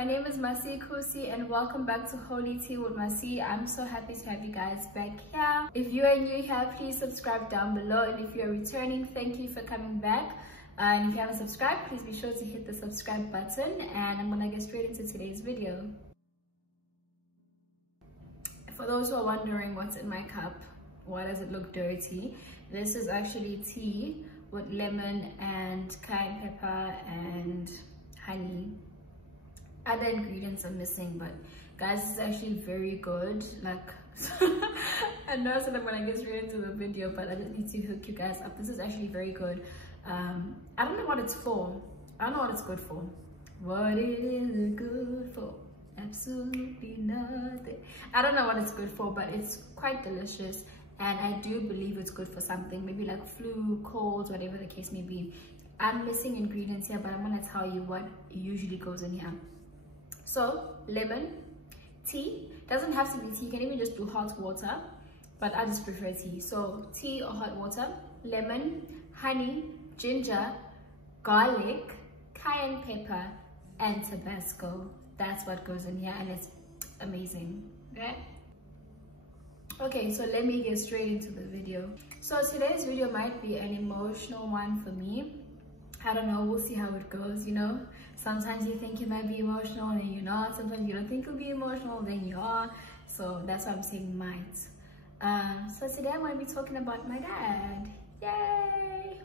my name is Masie and welcome back to Holy Tea with Masie. I'm so happy to have you guys back here. If you are new here, please subscribe down below, and if you are returning, thank you for coming back. And if you haven't subscribed, please be sure to hit the subscribe button, and I'm gonna get straight into today's video. For those who are wondering what's in my cup, why does it look dirty, this is actually tea with lemon and cayenne pepper and honey. Other ingredients are missing, but guys, this is actually very good. Like I know I said I'm gonna get straight into the video, but I just need to hook you guys up. This is actually very good. I don't know what it's for. I don't know what it's good for. What is it good for? Absolutely nothing. I don't know what it's good for, but it's quite delicious, and I do believe it's good for something, maybe like flu, colds, whatever the case may be. I'm missing ingredients here, but I'm gonna tell you what usually goes in here. So lemon, tea, doesn't have to be tea, you can even just do hot water, but I just prefer tea. So tea or hot water, lemon, honey, ginger, garlic, cayenne pepper, and Tabasco. That's what goes in here, and it's amazing. Okay, so let me get straight into the video. So today's video might be an emotional one for me. I don't know, we'll see how it goes, you know. Sometimes you think you might be emotional and you're not. Sometimes you don't think you'll be emotional, then you are. So that's why I'm saying might. So today I'm going to be talking about my dad. Yay!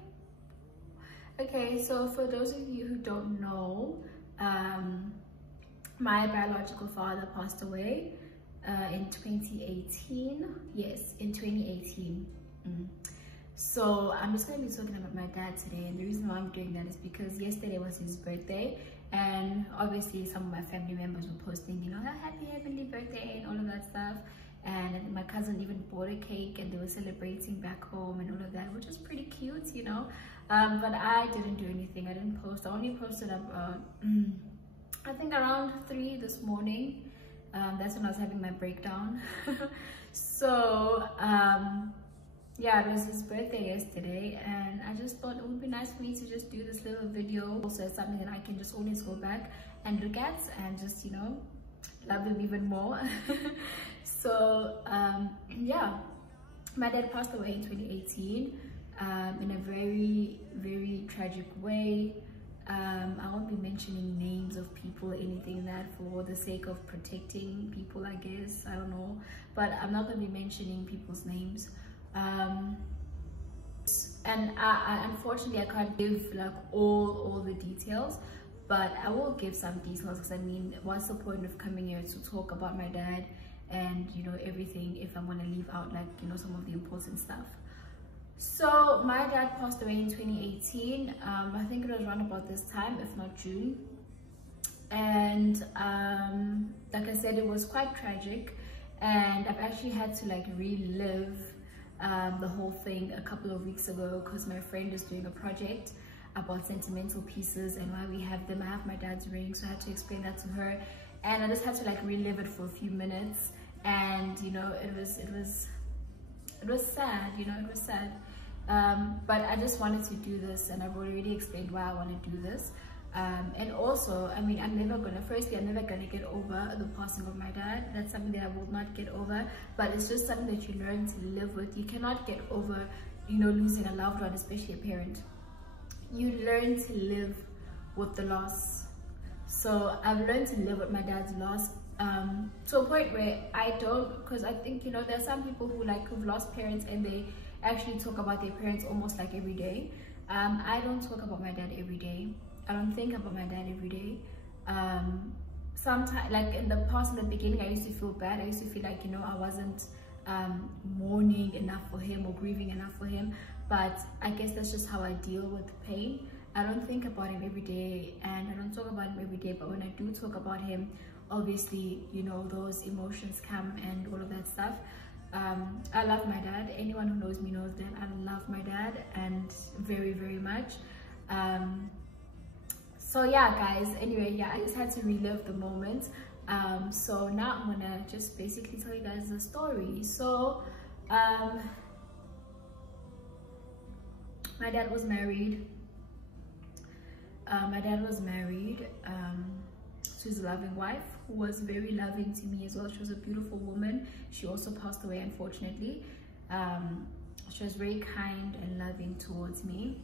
Okay, so for those of you who don't know, my biological father passed away in 2018. Yes, in 2018. So I'm just going to be talking about my dad today, and the reason why I'm doing that is because yesterday was his birthday, and obviously some of my family members were posting, you know, happy heavenly birthday and all of that stuff, and my cousin even bought a cake and they were celebrating back home and all of that, which is pretty cute, you know. But I didn't do anything. I didn't post. I only posted up I think around 3 this morning. That's when I was having my breakdown. So yeah, it was his birthday yesterday, and I just thought it would be nice for me to just do this little video. Also, it's something that I can just always go back and look at and just, you know, love him even more. So yeah, my dad passed away in 2018 in a very, very tragic way. I won't be mentioning names of people or anything like that for the sake of protecting people, I guess. I don't know, but I'm not going to be mentioning people's names. And I unfortunately I can't give like all the details, but I will give some details, because I mean, what's the point of coming here to talk about my dad and, you know, everything if I'm going to leave out, like, you know, some of the important stuff. So my dad passed away in 2018. I think it was around about this time, if not June. And like I said, it was quite tragic, and I've actually had to like relive the whole thing a couple of weeks ago, because my friend is doing a project about sentimental pieces and why we have them. I have my dad's ring, so I had to explain that to her, and I just had to like relive it for a few minutes. And you know, it was sad, you know, it was sad. But I just wanted to do this, and I've already explained why I want to do this. And also, I mean, I'm never gonna get over the passing of my dad. That's something that I will not get over, but it's just something that you learn to live with. You cannot get over, you know, losing a loved one, especially a parent. You learn to live with the loss. So I've learned to live with my dad's loss to a point where I don't, because I think, you know, there's some people who like who've lost parents and they actually talk about their parents almost like every day. I don't talk about my dad every day. I don't think about my dad every day. Sometimes, like in the past, in the beginning, I used to feel bad. I used to feel like, you know, I wasn't mourning enough for him or grieving enough for him. But I guess that's just how I deal with pain. I don't think about him every day, and I don't talk about him every day. But when I do talk about him, obviously, you know, those emotions come and all of that stuff. I love my dad. Anyone who knows me knows that I love my dad, and very, very much. So yeah, guys, anyway, yeah, I just had to relive the moment. So now I'm gonna just basically tell you guys the story. So my dad was married. his loving wife, who was very loving to me as well. She was a beautiful woman. She also passed away, unfortunately. She was very kind and loving towards me.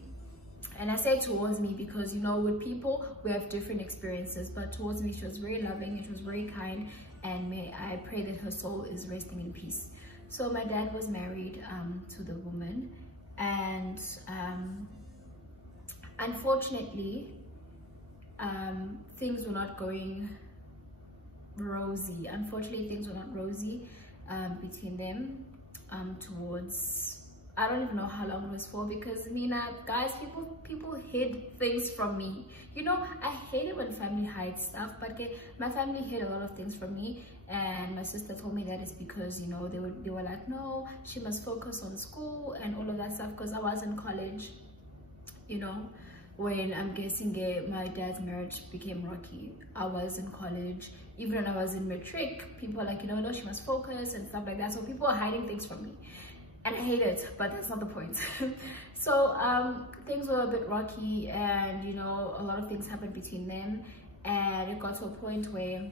And I say towards me because, you know, with people, we have different experiences, but towards me, she was very loving and she was very kind. And may I pray that her soul is resting in peace. So my dad was married to the woman, and unfortunately, things were not going rosy. Unfortunately, things were not rosy between them towards, I don't even know how long it was for, because guys, people hid things from me. You know, I hate it when family hides stuff, but my family hid a lot of things from me. And my sister told me that it's because, you know, they were like, no, she must focus on school and all of that stuff, because I was in college, you know, when I'm guessing my dad's marriage became rocky. I was in college. Even when I was in matric, people were like, you know, no, she must focus and stuff like that. So people are hiding things from me. And I hate it, but that's not the point. So things were a bit rocky, and, you know, a lot of things happened between them. And it got to a point where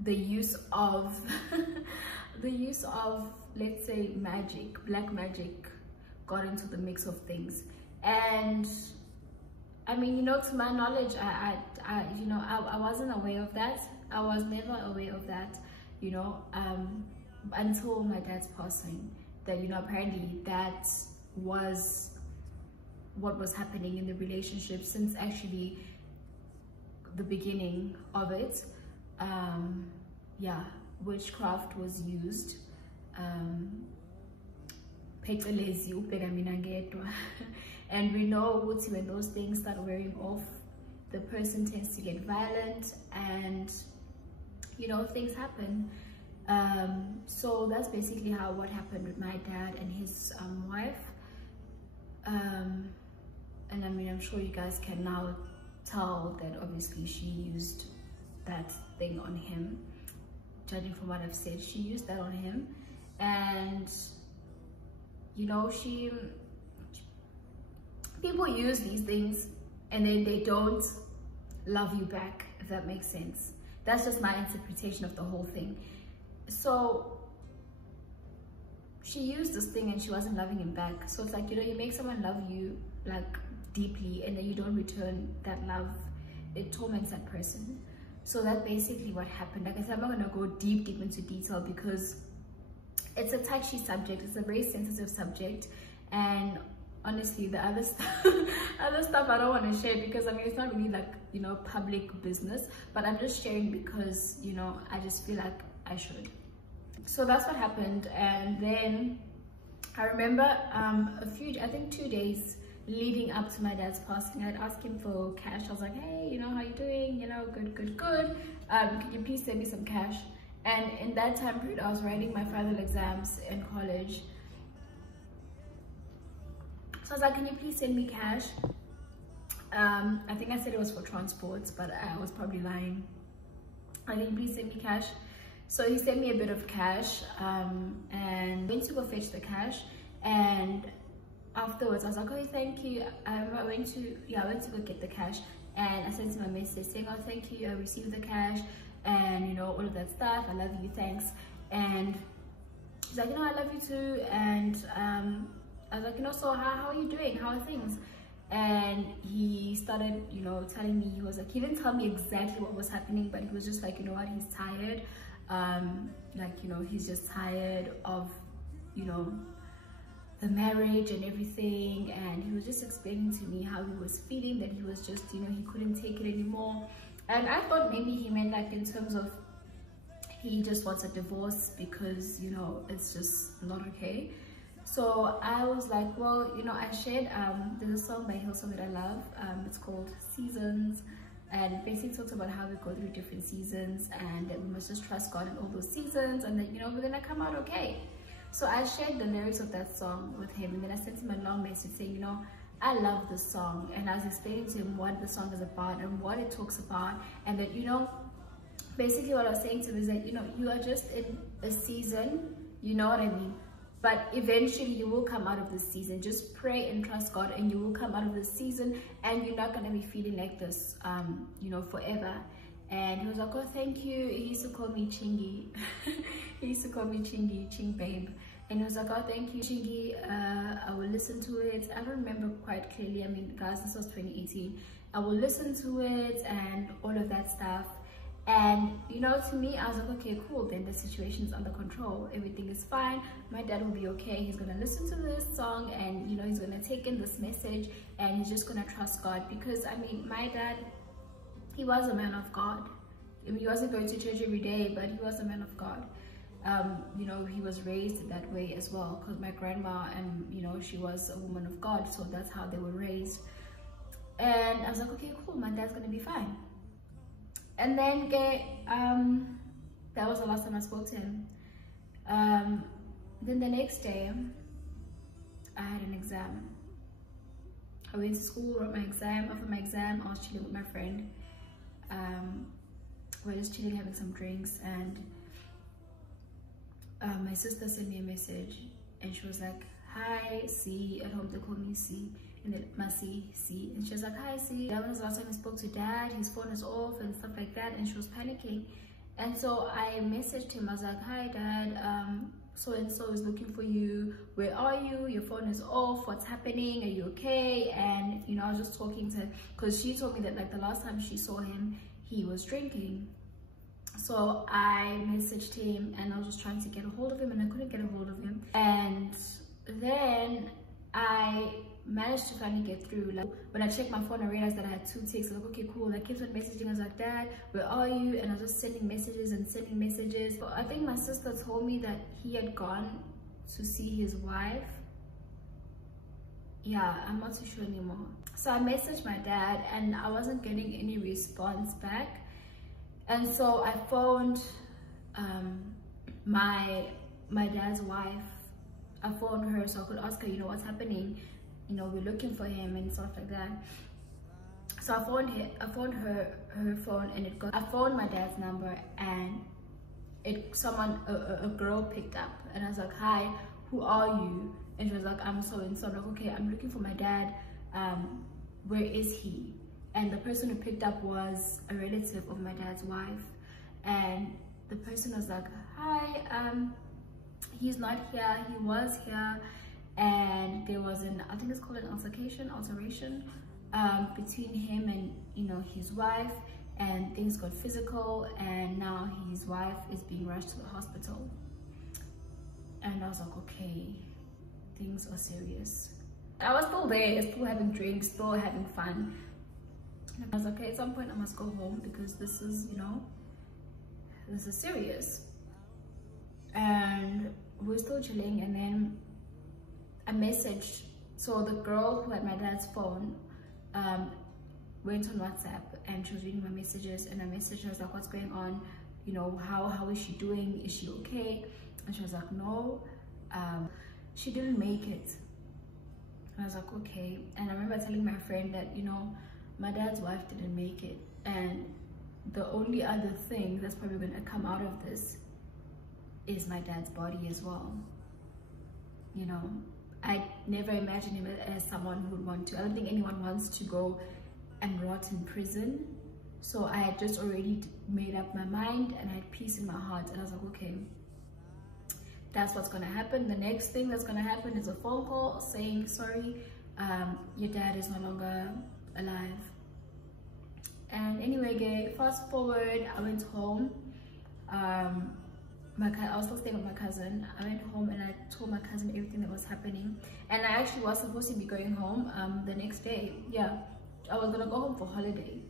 the use of let's say black magic got into the mix of things. And I mean, you know, to my knowledge, I wasn't aware of that. I was never aware of that, you know, until my dad's passing, that, you know, apparently that was what was happening in the relationship since actually the beginning of it. Yeah, witchcraft was used. And we know when those things start wearing off, the person tends to get violent, and, you know, things happen. So that's basically what happened with my dad and his wife. And I mean, I'm sure you guys can now tell that obviously she used that thing on him. Judging from what I've said, she used that on him. And, you know, people use these things and then they don't love you back, if that makes sense. That's just my interpretation of the whole thing. So she used this thing and she wasn't loving him back. So it's like, you know, you make someone love you like deeply and then you don't return that love, it torments that person. So that's basically what happened. Like I said, I'm not gonna go deep into detail because it's a touchy subject. It's a very sensitive subject, and honestly, the other stuff I don't want to share because I mean it's not really like, you know, public business. But I'm just sharing because, you know, I just feel like I should. So that's what happened. And then I remember I think 2 days leading up to my dad's passing, I'd ask him for cash. I was like, hey, you know, how you doing? You know, good. Can you please send me some cash? And in that time period, I was writing my final exams in college. So I was like, can you please send me cash? I think I said it was for transport, but I was probably lying. Can you please send me cash? So he sent me a bit of cash, and went to go fetch the cash. And afterwards, I was like, oh, thank you. I went to go get the cash, and I sent him a message saying, oh, thank you, I received the cash, and, you know, all of that stuff. I love you, thanks. And he's like, you know, I love you too. And I was like, you know, so how are you doing? How are things? And he started, you know, telling me, he was like, he didn't tell me exactly what was happening, but he was just like, you know what, he's tired. Like, you know, he's just tired of, you know, the marriage and everything. And he was just explaining to me how he was feeling, that he was just, you know, he couldn't take it anymore. And I thought maybe he meant like in terms of he just wants a divorce because, you know, it's just not okay. So I was like, well, you know, I shared, there's a song by Hillsong that I love. It's called Seasons. And basically talks about how we go through different seasons and that we must just trust God in all those seasons and that, you know, we're gonna come out okay. So I shared the lyrics of that song with him, and then I sent him a long message saying, you know, I love this song. And I was explaining to him what the song is about and what it talks about, and that, you know, basically what I was saying to him is that, you know, you are just in a season, you know what I mean, but eventually you will come out of this season. Just pray and trust God, and you will come out of this season, and you're not going to be feeling like this you know, forever. And he was like, oh, thank you. He used to call me Chingy. He used to call me Chingy, Ching babe. And he was like, oh, thank you, Chingy. I will listen to it. I don't remember quite clearly. I mean, guys, this was 2018. I will listen to it and all of that stuff. And, you know, to me, I was like, okay, cool. Then the situation's under control. Everything is fine. My dad will be okay. He's going to listen to this song, and, you know, he's going to take in this message, and he's just going to trust God. Because, I mean, my dad, he was a man of God. I mean, he wasn't going to church every day, but he was a man of God. You know, he was raised that way as well, because my grandma, and you know, she was a woman of God, so that's how they were raised. And I was like, okay, cool, my dad's gonna be fine. And then that was the last time I spoke to him. Then the next day I had an exam. I went to school, wrote my exam. After my exam, I was chilling with my friend. We're just chilling, having some drinks, and my sister sent me a message, and she was like, hi, C. At home they call me C, and then Masie, C. And she was like, hi, C. That was the last time I spoke to dad. His phone is off and stuff like that. And she was panicking. And so I messaged him. I was like, hi, dad. So and so is looking for you. Where are you? Your phone is off. What's happening? Are you okay? And you know, I was just talking to, because she told me that like the last time she saw him, he was drinking. So I messaged him, and I was just trying to get a hold of him, and I couldn't get a hold of him. And then I managed to finally get through. Like when I checked my phone, I realized that I had 2 texts. I was like, okay, cool. I kept on messaging. I was like, dad, where are you? And I was just sending messages and sending messages. But I think my sister told me that he had gone to see his wife. Yeah, I'm not too sure anymore. So I messaged my dad, and I wasn't getting any response back. And so I phoned my dad's wife. I phoned her so I could ask her, you know, what's happening. You know, we're looking for him and stuff like that. So I phoned her phone, and it got. I phoned my dad's number, and a girl picked up, and I was like, hi, who are you? And she was like, I'm so and so. I'm like, okay, I'm looking for my dad. Where is he? And the person who picked up was a relative of my dad's wife, and the person was like, hi, he's not here. He was here, and there was I think it's called an alteration between him and, you know, his wife, and things got physical, and now his wife is being rushed to the hospital. And I was like, okay, things are serious. I was still there, still having drinks, still having fun. And I was like, okay, at some point I must go home, because this is, you know, this is serious. And we're still chilling, and then a message. So the girl who had my dad's phone went on WhatsApp, and she was reading my messages, and I messaged her. I was like, what's going on? You know, how is she doing? Is she okay? And she was like, no, she didn't make it. And I was like, okay. And I remember telling my friend that, you know, my dad's wife didn't make it, and the only other thing that's probably going to come out of this is my dad's body as well. You know, I never imagined him as someone who would want to. I don't think anyone wants to go and rot in prison. So I had just already made up my mind, and I had peace in my heart, and I was like, okay, that's what's going to happen. The next thing that's going to happen is a phone call saying, sorry, your dad is no longer alive. And anyway, fast forward, I went home. I was still staying with my cousin. I went home, and I told my cousin everything that was happening. And I actually was supposed to be going home the next day. Yeah, I was gonna go home for holiday.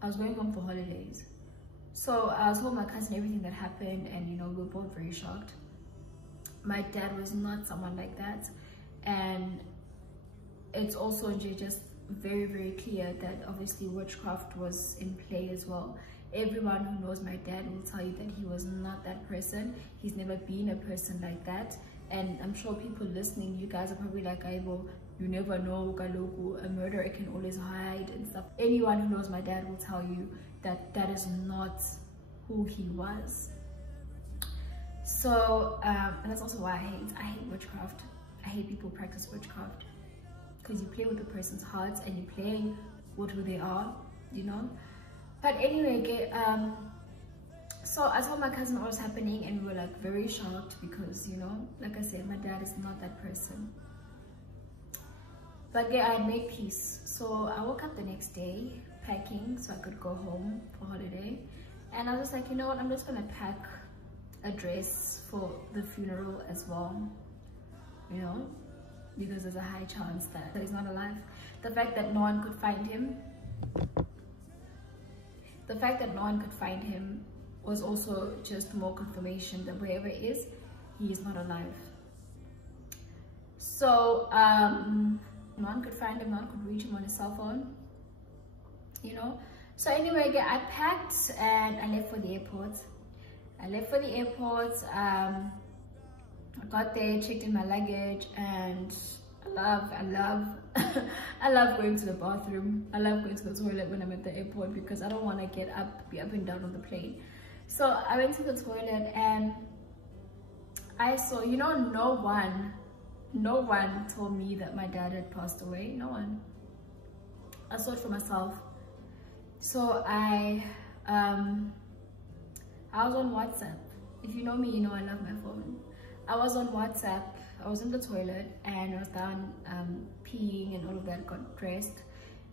I was going home for holidays. So I told my cousin everything that happened, and you know, we were both very shocked. My dad was not someone like that, and it's also just very, very clear that obviously witchcraft was in play as well. Everyone who knows my dad will tell you that he was not that person. He's never been a person like that. And I'm sure people listening, you guys are probably like, Aibo, you never know, Galogu, a murderer can always hide and stuff. Anyone who knows my dad will tell you that that is not who he was. So and that's also why I hate witchcraft. I hate people who practice witchcraft, because you play with the person's heart and you're playing with who they are, you know. But anyway, okay, so I told my cousin what was happening, and we were like very shocked because, you know, like I said, my dad is not that person. But yeah, I made peace. So I woke up the next day packing so I could go home for holiday, and I was just like, you know what, I'm just gonna pack a dress for the funeral as well, you know, because there's a high chance that he's not alive. The fact that no one could find him, was also just more confirmation that wherever he is not alive. So no one could find him, no one could reach him on his cell phone, you know. So anyway, I packed and I left for the airport. I got there, checked in my luggage, and I love I love going to the bathroom. I love going to the toilet when I'm at the airport, because I don't want to be up and down on the plane. So I went to the toilet and I saw, you know, no one told me that my dad had passed away. No one. I saw it for myself. So I was on WhatsApp. If you know me, you know I love my phone. I was on WhatsApp. I was in the toilet and I was down peeing and all of that, got dressed,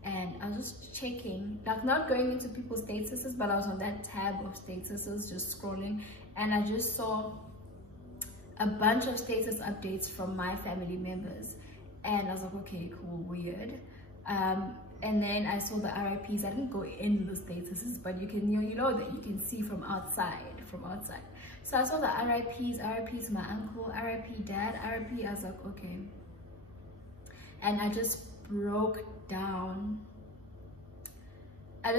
and I was just checking, like not going into people's statuses, but I was on that tab of statuses just scrolling, and I just saw a bunch of status updates from my family members, and I was like, okay, cool, weird. And then I saw the RIPs. I didn't go in the statuses, but you can, you know that you can see from outside. So I saw the RIPs to my uncle, RIP dad, RIP. I was like, okay. And I just broke down. At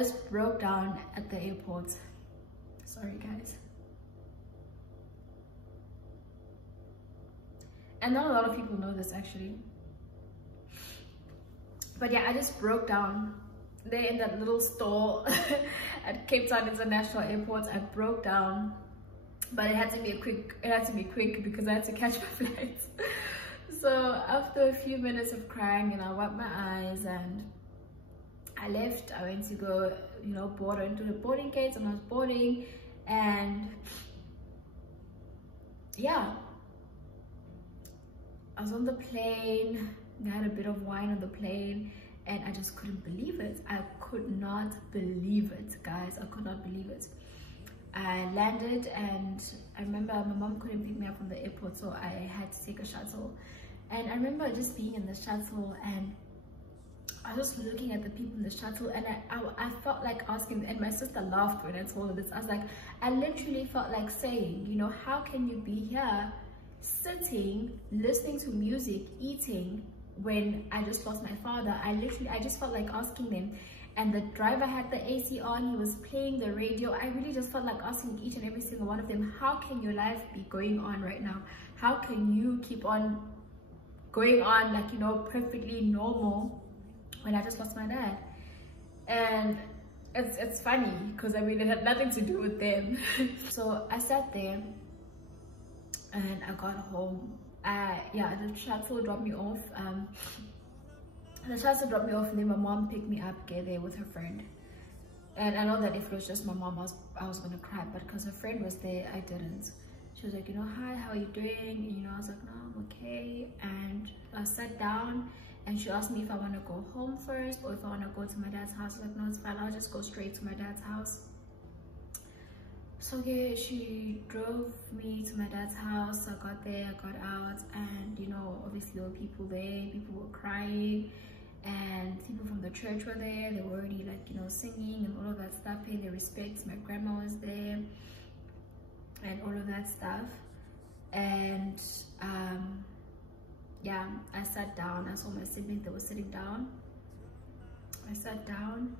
the airport. Sorry, guys. And not a lot of people know this, actually. But yeah, I just broke down there in that little store at Cape Town International Airport. I broke down, but it had to be quick because I had to catch my flight. So after a few minutes of crying, and I wiped my eyes and I left. I went to go, you know, board into the boarding gates, and I was boarding, and yeah, I was on the plane. I had a bit of wine on the plane, and I just couldn't believe it. I could not believe it, guys. I could not believe it. I landed, and I remember my mom couldn't pick me up from the airport, so I had to take a shuttle. And I remember just being in the shuttle, and I was just looking at the people in the shuttle, and I felt like asking, and my sister laughed when I told her this. I was like, I literally felt like saying, you know, how can you be here sitting, listening to music, eating, when I just lost my father? I just felt like asking them. And the driver had the AC on, he was playing the radio. I really just felt like asking each and every single one of them, how can your life be going on right now? How can you keep on going on, like, you know, perfectly normal when I just lost my dad? And it's funny because I mean, it had nothing to do with them. So I sat there and I got home. Yeah, the shuttle dropped me off. The shuttle dropped me off, and then my mom picked me up, get there with her friend. And I know that if it was just my mom, I was gonna cry, but because her friend was there, I didn't. She was like, you know, hi, how are you doing? And, you know, I was like, no, I'm okay. And I sat down, and she asked me if I want to go home first or if I want to go to my dad's house. I was like, no, it's fine, I'll just go straight to my dad's house. So yeah, she drove me to my dad's house. I got there, I got out, and you know, obviously there were people there, people were crying, and people from the church were there. They were already, like, you know, singing and all of that stuff, paying their respects. My grandma was there and all of that stuff. And yeah, I sat down. I saw my siblings, they were sitting down. I sat down,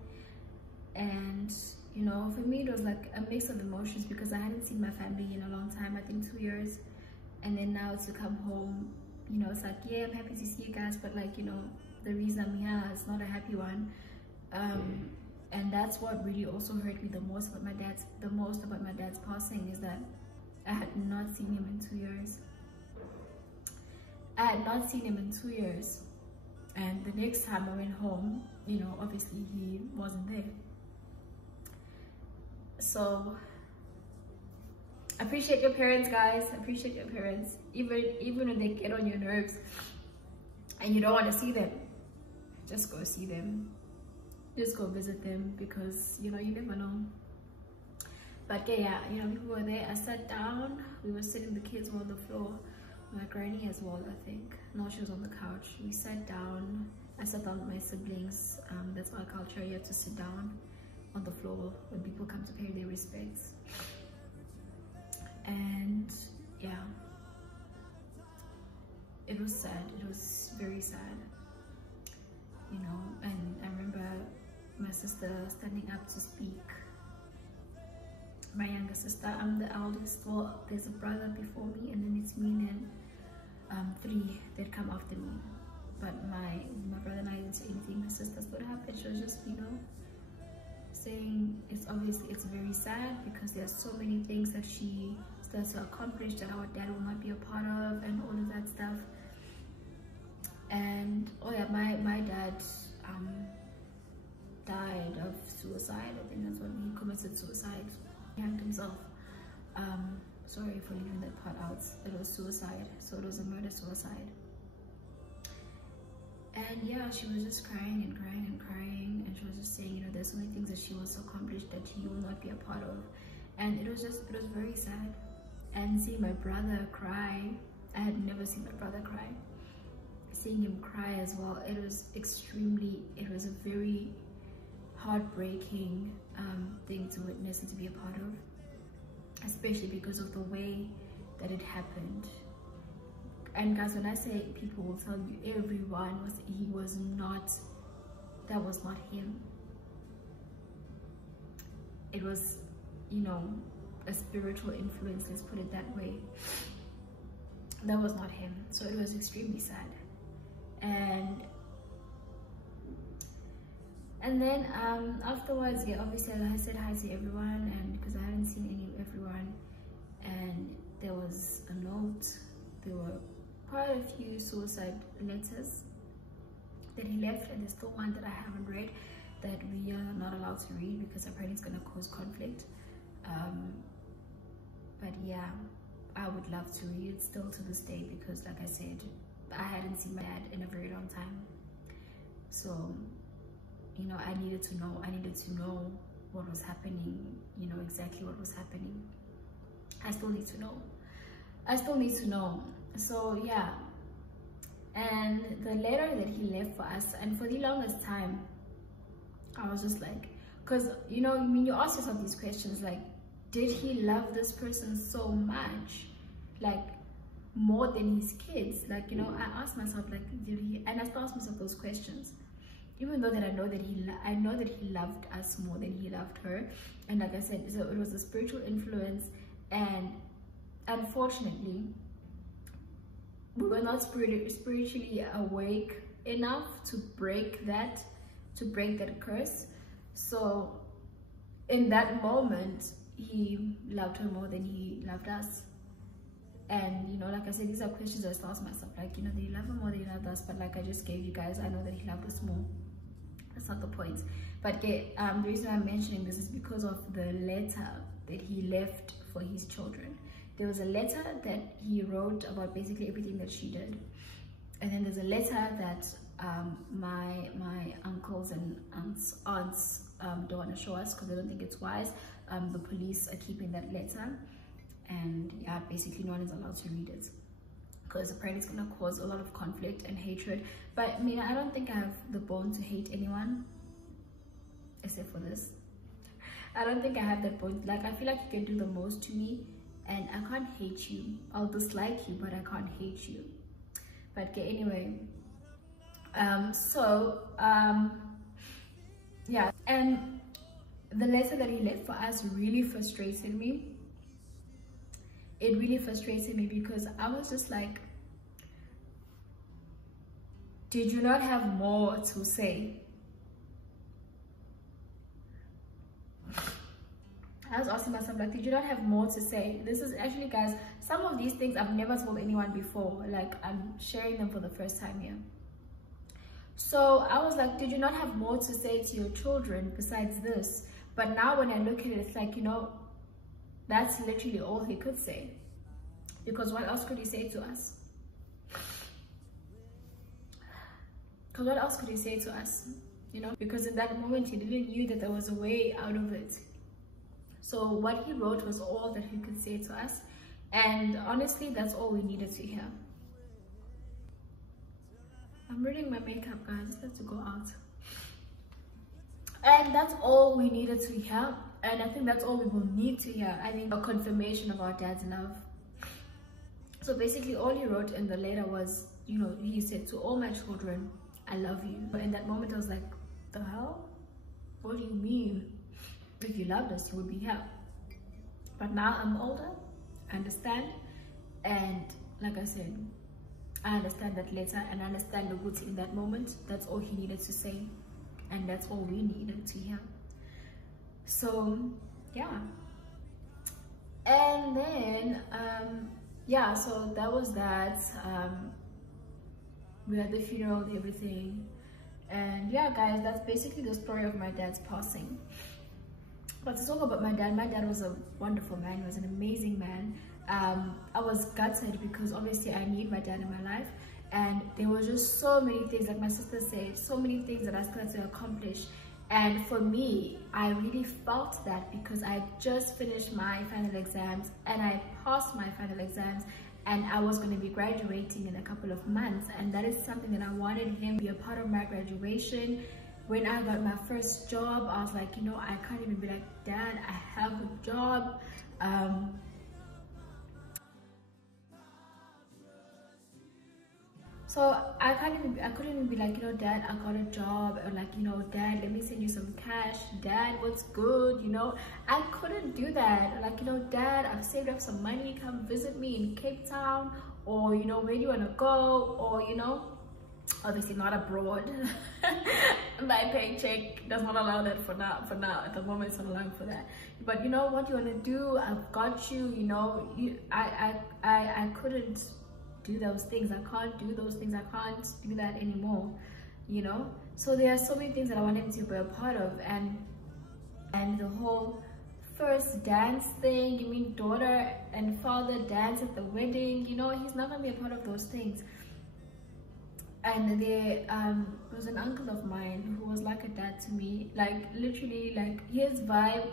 and you know, for me it was like a mix of emotions, because I hadn't seen my family in a long time, I think 2 years. And then now to come home, you know, it's like, yeah, I'm happy to see you guys, but like, you know, the reason I'm here, it's not a happy one. And that's what really also hurt me the most about my dad's passing, is that I had not seen him in 2 years. I had not seen him in 2 years. And the next time I went home, you know, obviously he wasn't there. So appreciate your parents, guys. Appreciate your parents. Even when they get on your nerves and you don't want to see them, just go see them. Just go visit them, because you know, you never know. But yeah, you know, people were there. I sat down. We were sitting, the kids were on the floor. My granny as well, I think. No, she was on the couch. We sat down. I sat down with my siblings. That's our culture. You have to sit down on the floor when people come to pay their respects. And yeah, it was sad. It was very sad, you know. And I remember my sister standing up to speak. My younger sister, I'm the eldest. Well, there's a brother before me, and then it's me and three that come after me. But my brother and I didn't say anything. My sister stood up and she was just, you know, saying it's very sad because there's so many things that she still to accomplish that our dad will not be a part of, and all of that stuff. And oh yeah, my dad died of suicide. I think that's when he committed suicide. He hanged himself. Sorry for leaving that part out. It was suicide, so it was a murder-suicide. And yeah, she was just crying and crying and crying, and she was just saying, you know, there's so many things that she wants to accomplish that he will not be a part of. And it was very sad. And seeing my brother cry, I had never seen my brother cry. Seeing him cry as well, it was a very heartbreaking thing to witness and to be a part of, especially because of the way that it happened. And guys, when I say people will tell you, that was not him. It was, you know, a spiritual influence, let's put it that way. That was not him. So it was extremely sad. And then afterwards, yeah, obviously I said hi to everyone, and because I hadn't seen everyone, and there was a note. There were quite a few suicide letters that he left, and there's still one that I haven't read that we are not allowed to read because apparently it's going to cause conflict. But yeah, I would love to read it still to this day, because like I said, I hadn't seen my dad in a very long time. So, you know, I needed to know what was happening, you know, exactly what was happening. I still need to know. So yeah, and the letter that he left for us, and for the longest time I was just like, because you know, I mean, you ask yourself these questions like, did he love this person so much, like more than his kids? Like, you know, I asked myself, like, did he? And I still ask myself those questions, even though that I know that he loved us more than he loved her. And like I said, so it was a spiritual influence, and unfortunately we were not spiritually awake enough to break that curse. So in that moment, he loved her more than he loved us. And you know, like I said, these are questions I still ask myself, like, you know, did he love her more than he loved us? But like I just gave you guys, I know that he loved us more. That's not the point. But yeah, the reason I'm mentioning this is because of the letter that he left for his children. There was a letter that he wrote about basically everything that she did, and then there's a letter that my uncles and aunts don't want to show us because they don't think it's wise. The police are keeping that letter, and yeah, basically no one is allowed to read it because apparently it's going to cause a lot of conflict and hatred. But I mean, I don't think I have the bone to hate anyone except for this. I don't think I have that bone. Like, I feel like you can do the most to me, and I can't hate you. I'll dislike you, but I can't hate you. But okay, anyway, yeah, and the letter that he left for us really frustrated me. It really frustrated me because I was just like, did you not have more to say? I was asking myself, like, did you not have more to say? This is actually, guys, some of these things I've never told anyone before. Like, I'm sharing them for the first time here. So I was like, did you not have more to say to your children besides this? But now when I look at it, it's like, you know, that's literally all he could say. Because what else could he say to us? Because what else could he say to us? You know, because in that moment he didn't knew that there was a way out of it. So what he wrote was all that he could say to us. And honestly, that's all we needed to hear. I'm reading my makeup, guys. I have to go out. And that's all we needed to hear. And I think that's all we will need to hear. I think a confirmation of our dad's love. So basically all he wrote in the letter was, you know, he said, to all my children, I love you. But in that moment I was like, the hell? What do you mean? If you loved us, you would be here. But now I'm older, I understand. And like I said, I understand that later, and I understand the good in that moment. That's all he needed to say. And that's all we needed to hear. So yeah. And then yeah, so that was that. We had the funeral and everything. And yeah, guys, that's basically the story of my dad's passing. But to talk about my dad was a wonderful man. He was an amazing man. I was gutted because obviously I need my dad in my life, and there were just so many things, like my sister said, so many things that I still had to accomplish. And for me, I really felt that because I just finished my final exams and I passed my final exams, and I was going to be graduating in a couple of months, and that is something that I wanted him to be a part of my graduation. When I got my first job, I was like, you know, I can't even be like, Dad, I have a job. So I couldn't even be like, you know, Dad, I got a job, or like, you know, Dad, let me send you some cash. Dad, what's good? You know, I couldn't do that. Like, you know, Dad, I've saved up some money, come visit me in Cape Town, or, you know, where do you want to go? Or, you know, obviously not abroad. My paycheck does not allow that for now. At the moment, it's not allowing for that. But you know what you want to do, I've got you. You know, I couldn't do those things. I can't do those things. I can't do that anymore. You know, so there are so many things that I want him to be a part of, and the whole first dance thing. You mean daughter and father dance at the wedding? You know, he's not gonna be a part of those things. And there was an uncle of mine who was like a dad to me. Like literally, like his vibe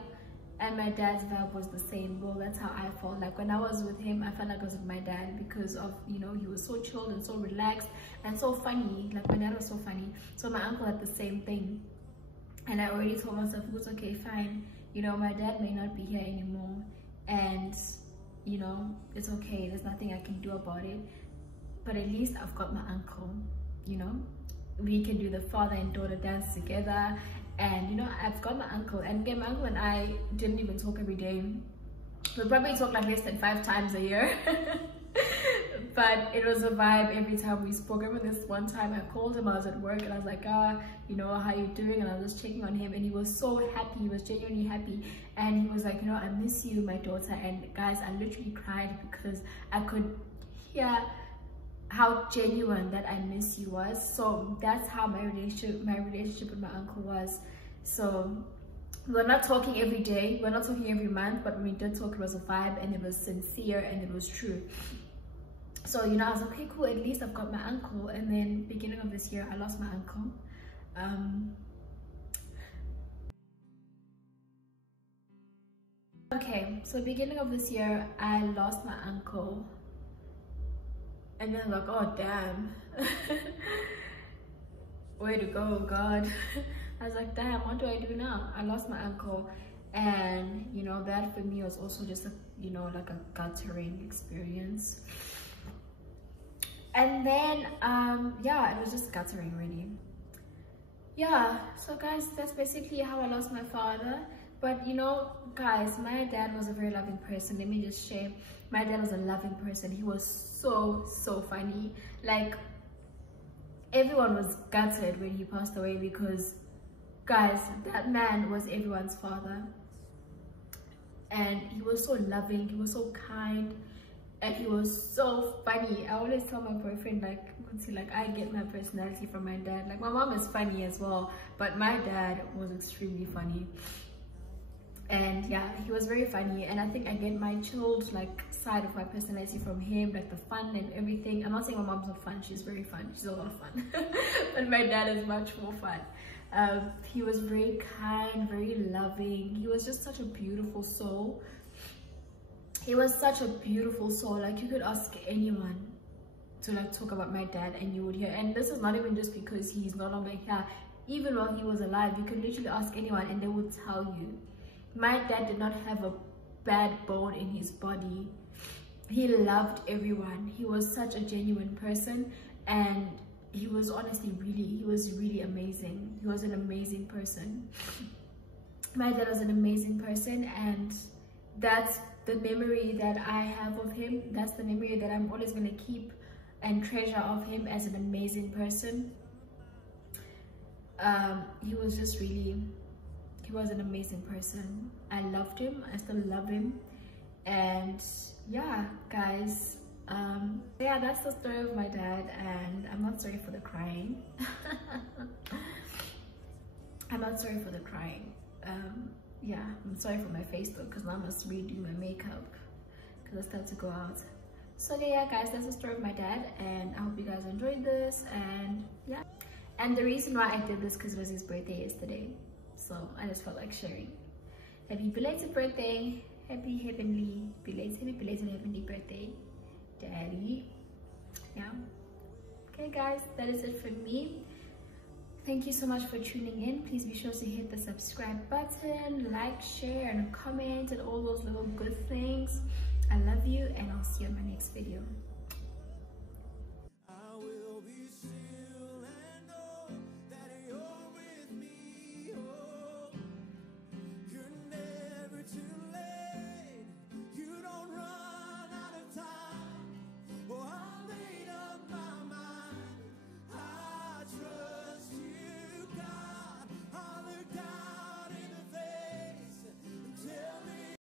and my dad's vibe was the same. Well, that's how I felt. Like when I was with him, I felt like I was with my dad because of, you know, he was so chilled and so relaxed and so funny. Like my dad was so funny. So my uncle had the same thing. And I already told myself, it was okay, fine. You know, my dad may not be here anymore. And, you know, it's okay. There's nothing I can do about it. But at least I've got my uncle. You know, we can do the father and daughter dance together, and you know, I've got my uncle, and again, my uncle and I didn't even talk every day. We probably talk like less than 5 times a year. But it was a vibe every time we spoke. I remember this one time I called him, I was at work, and I was like, you know, how you doing? And I was just checking on him, and he was so happy. He was genuinely happy, and he was like, you know, I miss you, my daughter. And guys, I literally cried because I could hear how genuine that I miss you was. So that's how my relationship with my uncle was. So we're not talking every day, we're not talking every month, but when we did talk, it was a vibe, and it was sincere, and it was true. So, you know, I was like, okay, cool, at least I've got my uncle. And then beginning of this year, I lost my uncle. Okay, so beginning of this year, I lost my uncle. And then like, oh damn. Way to go, God. I was like, damn, what do I do now? I lost my uncle. And you know, that for me was also just a, you know, like a guttering experience. And then yeah, it was just guttering really. Yeah, so guys, that's basically how I lost my father. But you know, guys, my dad was a very loving person. Let me just share. My dad was a loving person. He was so funny. Like, everyone was gutted when he passed away because, guys, that man was everyone's father. and he was so loving, he was so kind, and he was so funny. I always tell my boyfriend, like I get my personality from my dad. Like, my mom is funny as well, but my dad was extremely funny. And yeah, he was very funny, and I think I get my chilled like side of my personality from him, like the fun and everything. I'm not saying my mom's not fun, she's very fun, she's a lot of fun. But my dad is much more fun. He was very kind, very loving. He was just such a beautiful soul. He was such a beautiful soul. Like, you could ask anyone to like talk about my dad and you would hear. And this is not even just because he's no longer here. Even while he was alive, you could literally ask anyone and they would tell you. My dad did not have a bad bone in his body. He loved everyone. He was such a genuine person, and he was honestly really amazing. He was an amazing person. My dad was an amazing person, and that's the memory that I have of him. That's the memory that I'm always going to keep and treasure of him, as an amazing person. He was just really, he was an amazing person. I loved him, I still love him. And yeah, guys, yeah, that's the story of my dad, and I'm not sorry for the crying. I'm not sorry for the crying. Yeah, I'm sorry for my face though, because now I must redo my makeup because I start to go out. So yeah guys, that's the story of my dad, and I hope you guys enjoyed this. And yeah, and the reason why I did this because it was his birthday yesterday, so I just felt like sharing. Happy belated birthday, happy belated heavenly birthday, daddy. Yeah, okay guys, that is it from me. Thank you so much for tuning in. Please be sure to hit the subscribe button, like, share, and comment, and all those little good things. I love you, and I'll see you in my next video.